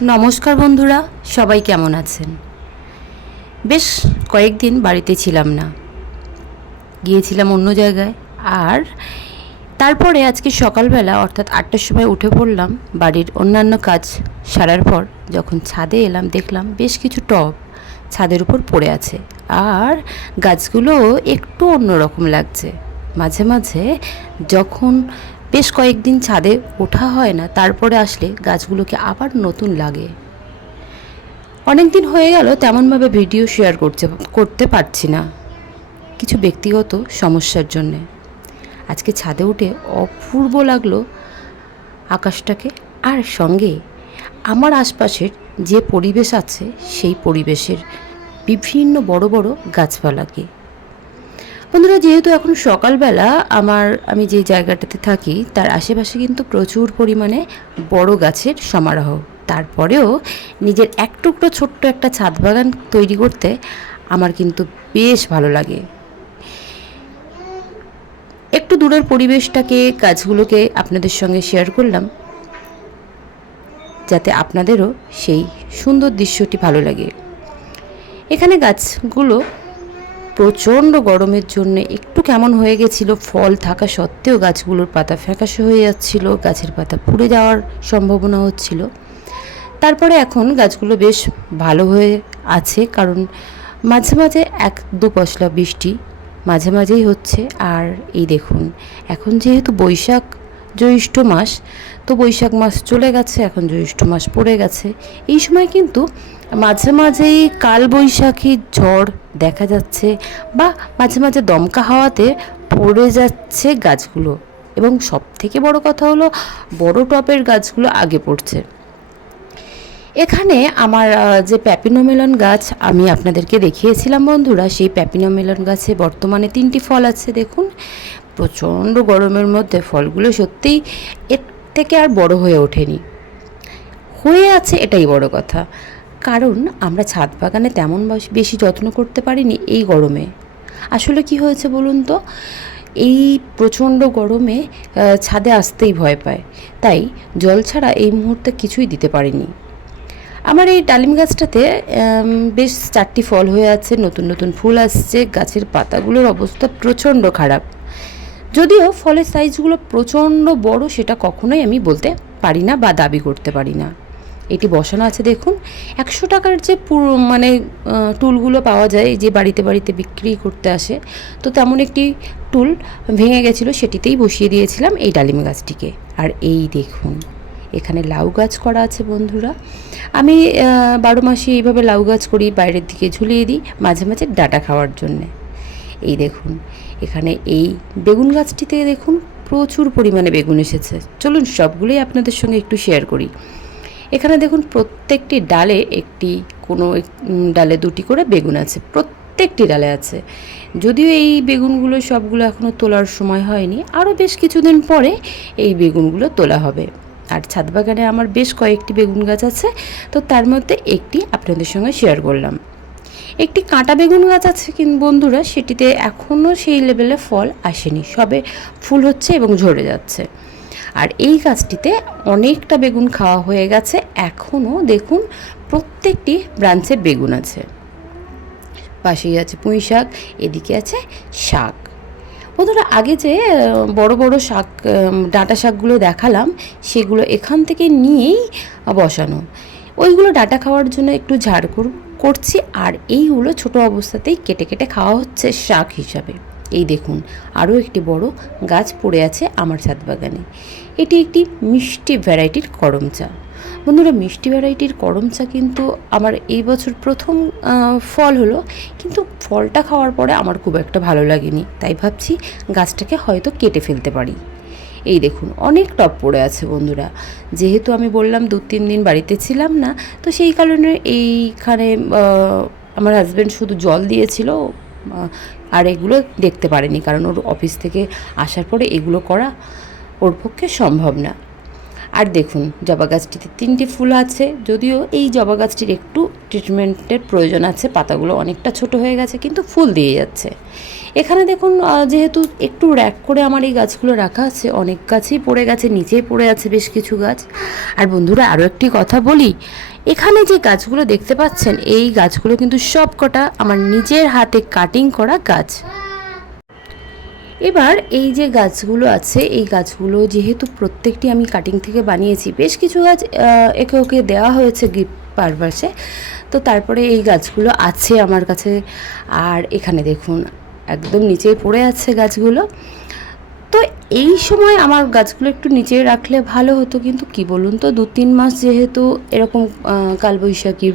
নমস্কার বন্ধুরা, সবাই কেমন আছেন? বেশ কয়েকদিন বাড়িতে ছিলাম না। গিয়েছিলাম অন্য জায়গায়। আর তারপরে আজকে সকালবেলা অর্থাৎ আটটার সময় উঠে পড়লাম, বাড়ির অন্যান্য কাজ সারার পর যখন ছাদে এলাম, দেখলাম বেশ কিছু টব ছাদের উপর পড়ে আছে। আর গাছগুলো একটু অন্যরকম লাগছে। মাঝে মাঝে যখন বেশ কয়েকদিন ছাদে ওঠা হয় না, তারপরে আসলে গাছগুলোকে আবার নতুন লাগে। অনেক দিন হয়ে গেল, তেমনভাবে ভিডিও শেয়ার করছে করতে পারছি না। কিছু ব্যক্তিগত সমস্যার জন্যে। আজকে ছাদে উঠে অপূর্ব লাগল আকাশটাকে। আর সঙ্গে আমার আশপাশের যে পরিবেশ আছে, সেই পরিবেশের বিভিন্ন বড় বড় গাছপালাকে। বন্ধুরা, যেহেতু এখন সকালবেলা, আমার, আমি যে জায়গাটাতে থাকি, তার আশেপাশে কিন্তু প্রচুর পরিমাণে বড় গাছের সমারোহ। তারপরেও নিজের এক টুকরো ছোট্ট একটা ছাদ বাগান তৈরি করতে আমার কিন্তু বেশ ভালো লাগে। একটু দূরের পরিবেশটাকে গাছগুলোকে আপনাদের সঙ্গে শেয়ার করলাম, যাতে আপনাদেরও সেই সুন্দর দৃশ্যটি ভালো লাগে। এখানে গাছগুলো প্রচণ্ড গরমের জন্য একটু কেমন হয়ে গেছিল ফল থাকা সত্ত্বেও গাছগুলোর পাতা ফ্যাকাশে হয়ে যাচ্ছিল, গাছের পাতা পুড়ে যাওয়ার সম্ভাবনা হচ্ছিল। তারপরে এখন গাছগুলো বেশ ভালো হয়ে আছে কারণ মাঝে মাঝে এক দু পশলা বৃষ্টি মাঝে মাঝেই হচ্ছে। আর এই দেখুন, এখন যেহেতু বৈশাখ জ্যৈষ্ঠ মাস। তো বৈশাখ মাস চলে গেছে, এখন জ্যৈষ্ঠ মাস পড়ে গেছে। এই সময় কিন্তু মাঝে মাঝেই কাল বৈশাখী ঝড় দেখা যাচ্ছে বা মাঝে মাঝে দমকা হাওয়াতে পড়ে যাচ্ছে গাছগুলো। এবং সব থেকে বড় কথা হলো, বড় টপের গাছগুলো আগে পড়ছে। এখানে আমার যে প্যাপিনোমেলন গাছ আমি আপনাদেরকে দেখিয়েছিলাম বন্ধুরা। সেই প্যাপিনোমেলন গাছে বর্তমানে তিনটি ফল আছে, দেখুন। প্রচণ্ড গরমের মধ্যে ফলগুলো সত্যিই এর থেকে আর বড় হয়ে ওঠেনি। হয়ে আছে এটাই বড় কথা। কারণ আমরা ছাদ বাগানে তেমন বেশি যত্ন করতে পারিনি এই গরমে। আসলে কি হয়েছে বলুন তো? এই প্রচণ্ড গরমে ছাদে আসতেই ভয় পায়। তাই জল ছাড়া এই মুহূর্তে কিছুই দিতে পারিনি। আমার এই ডালিম গাছটাতে বেশ চারটি ফল হয়ে আছে, নতুন নতুন ফুল আসছে, গাছের পাতাগুলোর অবস্থা প্রচণ্ড খারাপ। যদিও ফলের সাইজগুলো প্রচণ্ড বড় সেটা কখনোই আমি বলতে পারি না বা দাবি করতে পারি না। এটি বসানো আছে দেখুন, একশো টাকার যে পুরো মানে টুলগুলো পাওয়া যায় যে বাড়িতে বাড়িতে বিক্রি করতে আসে, তো তেমন একটি টুল ভেঙে গেছিল সেটিতেই বসিয়ে দিয়েছিলাম এই ডালিম গাছটিকে। আর এই দেখুন, এখানে লাউ গাছ করা আছে বন্ধুরা। আমি বারো মাসে এইভাবে লাউ গাছ করি, বাইরের দিকে ঝুলিয়ে দিই, মাঝে মাঝে ডাটা খাওয়ার জন্যে। এই দেখুন, এখানে এই বেগুন গাছটিতে দেখুন প্রচুর পরিমাণে বেগুন এসেছে। চলুন সবগুলোই আপনাদের সঙ্গে একটু শেয়ার করি। এখানে দেখুন প্রত্যেকটি ডালে একটি, কোনো ডালে দুটি করে বেগুন আছে, প্রত্যেকটি ডালে আছে। যদিও এই বেগুনগুলো সবগুলো এখনও তোলার সময় হয়নি, আরও বেশ কিছুদিন পরে এই বেগুনগুলো তোলা হবে। আর ছাদ বাগানে আমার বেশ কয়েকটি বেগুন গাছ আছে, তো তার মধ্যে একটি আপনাদের সঙ্গে শেয়ার করলাম। একটি কাঁটা বেগুন গাছ আছে কিন্তু বন্ধুরা, সেটিতে এখনও সেই লেভেলে ফল আসেনি। সবে ফুল হচ্ছে এবং ঝরে যাচ্ছে। আর এই গাছটিতে অনেকটা বেগুন খাওয়া হয়ে গেছে। এখনও দেখুন প্রত্যেকটি ব্রাঞ্চে বেগুন আছে। পাশেই আছে পুঁই শাক, এদিকে আছে শাক। বন্ধুরা, আগে যে বড় বড় শাক ডাঁটা শাকগুলো দেখালাম, সেগুলো এখান থেকে নিয়েই বসানো। ওইগুলো ডাটা খাওয়ার জন্য একটু ঝাড় কর- করছি, আর এইগুলো ছোট অবস্থাতেই কেটে কেটে খাওয়া হচ্ছে শাক হিসাবে। এই দেখুন, আরও একটি বড় গাছ পড়ে আছে আমার ছাদ বাগানে। এটি একটি মিষ্টি ভ্যারাইটির করম চা। বন্ধুরা, মিষ্টি ভ্যারাইটির করম চা কিন্তু আমার এই বছর প্রথম ফল হলো, কিন্তু ফলটা খাওয়ার পরে আমার খুব একটা ভালো লাগেনি। তাই ভাবছি গাছটাকে হয়তো কেটে ফেলতে পারি। এই দেখুন, অনেক টপ পড়ে আছে বন্ধুরা। যেহেতু আমি বললাম দু তিন দিন বাড়িতে ছিলাম না, তো সেই কারণে এইখানে আমার হাজব্যান্ড শুধু জল দিয়েছিল আর এগুলো দেখতে পারেনি, কারণ ওর অফিস থেকে আসার পরে এগুলো করা ওর পক্ষে সম্ভব না। আর দেখুন, জবা গাছটিতে তিনটি ফুল আছে, যদিও এই জবা গাছটির একটু ট্রিটমেন্টের প্রয়োজন আছে, পাতাগুলো অনেকটা ছোট হয়ে গেছে, কিন্তু ফুল দিয়ে যাচ্ছে। এখানে দেখুন যেহেতু একটু র্যাক করে আমার এই গাছগুলো রাখা আছে, অনেক গাছই পড়ে গেছে, নিচেই পড়ে আছে বেশ কিছু গাছ। আর বন্ধুরা আরও একটি কথা বলি, এখানে যে গাছগুলো দেখতে পাচ্ছেন, এই গাছগুলো কিন্তু সব কটা আমার নিজের হাতে কাটিং করা গাছ। এবার এই যে গাছগুলো আছে, এই গাছগুলো যেহেতু প্রত্যেকটি আমি কাটিং থেকে বানিয়েছি, বেশ কিছু গাছ একে ওকে দেওয়া হয়েছে গিফট পারপাসে তো তারপরে এই গাছগুলো আছে আমার কাছে। আর এখানে দেখুন, একদম নিচেই পড়ে আছে গাছগুলো। তো এই সময় আমার গাছগুলো একটু নিচে রাখলে ভালো হতো, কিন্তু কি বলুন তো দু তিন মাস যেহেতু এরকম কালবৈশাখী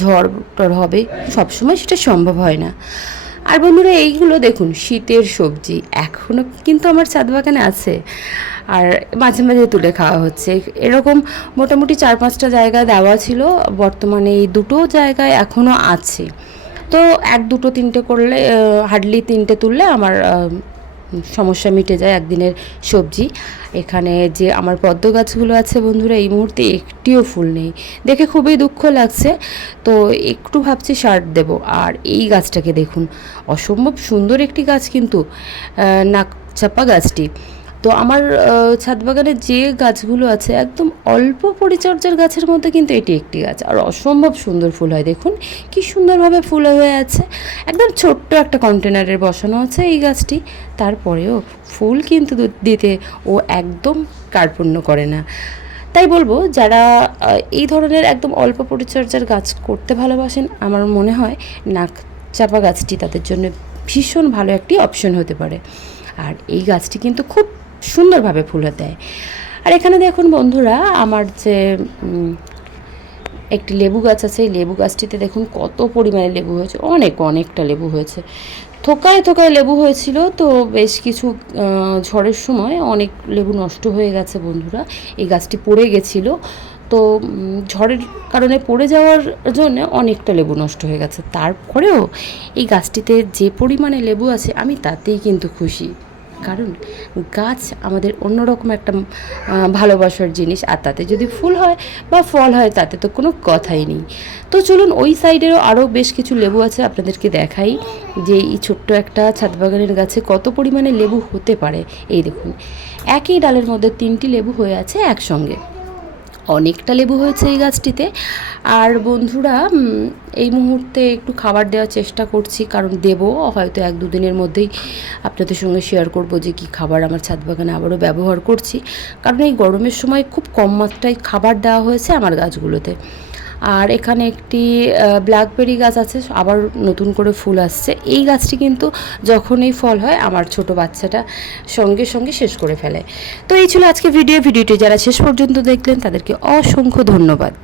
ঝড় টড় হবে, সবসময় সেটা সম্ভব হয় না। আর বন্ধুরা, এইগুলো দেখুন, শীতের সবজি। এখনও কিন্তু আমার ছাদ বাগানে আছে। আর মাঝে মাঝে তুলে খাওয়া হচ্ছে। এরকম মোটামুটি চার পাঁচটা জায়গা দেওয়া ছিল। বর্তমানে এই দুটো জায়গায় এখনও আছে। তো এক দুটো, তিনটে করলে হার্ডলি তিনটে তুললে আমার সমস্যা মিটে যায় একদিনের সবজি। এখানে যে আমার পদ্ম গাছগুলো আছে বন্ধুরা, এই মুহূর্তে একটিও ফুল নেই। দেখে খুবই দুঃখ লাগছে। তো একটু ভাবছি সার দেব। আর এই গাছটাকে দেখুন, অসম্ভব সুন্দর একটি গাছ কিন্তু নাক চাপা গাছটি। তো আমার ছাদ বাগানে যে গাছগুলো আছে, একদম অল্প পরিচর্যার গাছের মধ্যে কিন্তু এটি একটি গাছ। আর অসম্ভব সুন্দর ফুল হয়। দেখুন, কি সুন্দরভাবে ফুল হয়ে আছে। একদম ছোট্ট একটা কন্টেনারে বসানো আছে এই গাছটি। তারপরেও ফুল কিন্তু দিতে ও একদম কার্পণ্য করে না। তাই বলব, যারা এই ধরনের একদম অল্প পরিচর্যার গাছ করতে ভালোবাসেন, আমার মনে হয় নাক চাপা গাছটি তাদের জন্য ভীষণ ভালো একটি অপশন হতে পারে। আর এই গাছটি কিন্তু খুব সুন্দরভাবে ফুল দেয়। আর এখানে দেখুন বন্ধুরা, আমার যে একটি লেবু গাছ আছে, এই লেবু গাছটিতে দেখুন কত পরিমাণে লেবু হয়েছে, অনেক, অনেকটা লেবু হয়েছে। থোকায় থোকায় লেবু হয়েছিল, তো বেশ কিছু ঝড়ের সময় অনেক লেবু নষ্ট হয়ে গেছে বন্ধুরা, এই গাছটি পড়ে গেছিল। তো ঝড়ের কারণে পড়ে যাওয়ার জন্য অনেকটা লেবু নষ্ট হয়ে গেছে। তারপরেও এই গাছটিতে যে পরিমাণে লেবু আছে, আমি তাতেই কিন্তু খুশি। কারণ গাছ আমাদের অন্যরকম একটা ভালোবাসার জিনিস আর তাতে যদি ফুল হয় বা ফল হয় তাতে তো কোনো কথাই নেই। তো চলুন ওই সাইডেরও আরও বেশ কিছু লেবু আছে আপনাদেরকে দেখাই। যে এই ছোট্ট একটা ছাদ বাগানের গাছে কত পরিমাণে লেবু হতে পারে, এই দেখুন। একই ডালের মধ্যে তিনটি লেবু হয়ে আছে একসঙ্গে। অনেকটা লেবু হয়েছে এই গাছটিতে। আর বন্ধুরা এই মুহূর্তে একটু খাবার দেওয়ার চেষ্টা করছি, কারণ দেব, হয়তো এক দুদিনের মধ্যেই আপনাদের সঙ্গে শেয়ার করব যে কি খাবার আমার ছাদ বাগানে আবারও ব্যবহার করছি। কারণ এই গরমের সময় খুব কম মাত্রায় খাবার দেওয়া হয়েছে আমার গাছগুলোতে। আর এখানে একটি ব্ল্যাকবেরি গাছ আছে, আবার নতুন করে ফুল আসছে। এই গাছটি কিন্তু যখনই ফল হয়, আমার ছোট বাচ্চাটা সঙ্গে সঙ্গে শেষ করে ফেলে। তো এই ছিল আজকে ভিডিও ভিডিওটি যারা শেষ পর্যন্ত দেখলেন, তাদেরকে অসংখ্য ধন্যবাদ।